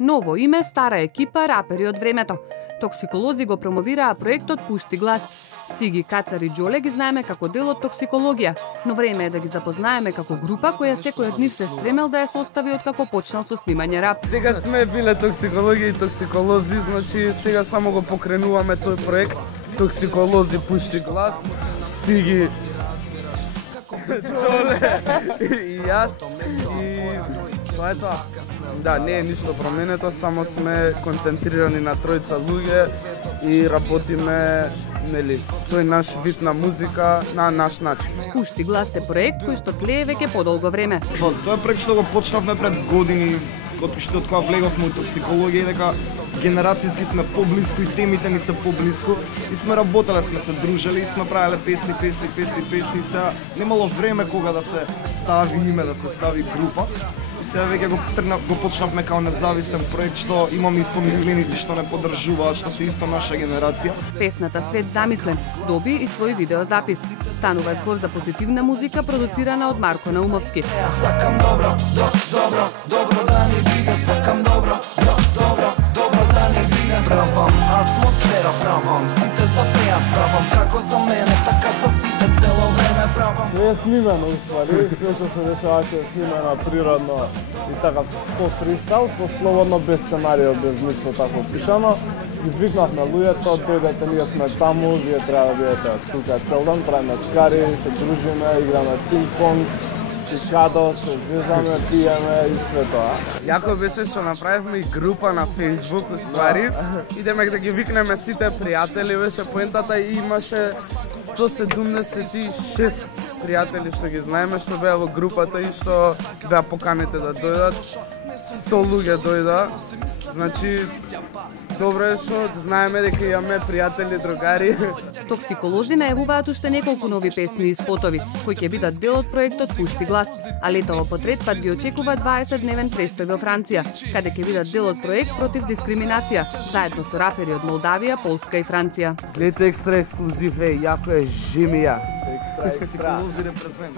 Ново име, стара екипа, рапери од времето. Токсиколози го промовираа проектот Пушти глас. Сиги, Кацар и Џоле ги знаеме како дел од Токсикологија, но време е да ги запознаеме како група која секој од нив се стремел да ја состави од како почнал со снимање рап. Сега сме биле Токсикологија и Токсиколози, значи сега само го покренуваме тој проект. Токсиколози Пушти глас, Сиги, Џоле и јас. И тоа е тоа. Да, не е ништо променето, само сме концентрирани на тројца луѓе и работиме, нели, тој наш вид на музика на наш начин. Пушти глас е проект кој што тлее веќе подолго време. Тоа е проект што го почнавме пред години, што од кога влеговме во Токсикологија и дека генерацијски сме поблиску и темите ни се поблиску и сме работеле, сме се дружели и сме правеле песни и сега немало време кога да се стави име, да се стави група. И сега веќе го почнавме као независен проект што имаме истомисленици што не поддржуваат, што се исто наша генерација. Песната Свет замислен доби и свој видеозапис. Станува збор за позитивна музика продуцирана од Марко Наумовски. Сакам добро да ни биде, сакам добро да ни биде. Правам атмосфера, правам сите да пеат, правам како за мене, така за сите цело време правам. Све е снимено уствари, све што се дешаваше е снимено природно и така по фристайл, по слободно, без сценарио, без ништо тако пишано. Извикнавме луѓето, дојдете, ние сме таму, вие треба да бидете тука цел ден, правиме чкари, се дружиме, играме пинг-понг, пикадо, се звезаме, пиеме и све тоа. Јако беше што направивме и група на Facebook, уствари. Идеме да ги викнеме сите пријатели, беше поентата и имаше 176 пријатели што ги знаеме, што беа во групата и што беа поканите да дојдат. 100 луѓе дојда, значи добро е што знаеме дека имаме пријатели, другари. Токсиколози најавуваат уште неколку нови песни и спотови, кои ќе бидат дел од проектот Пушти глас. А летово по трет пат ги очекува 20-дневен престој во Франција, каде ќе бидат дел од проект против дискриминација, заедно со рапери од Молдавија, Полска и Франција. Гледате екстра ексклузив, јако е жимија. Токсиколози репрезент.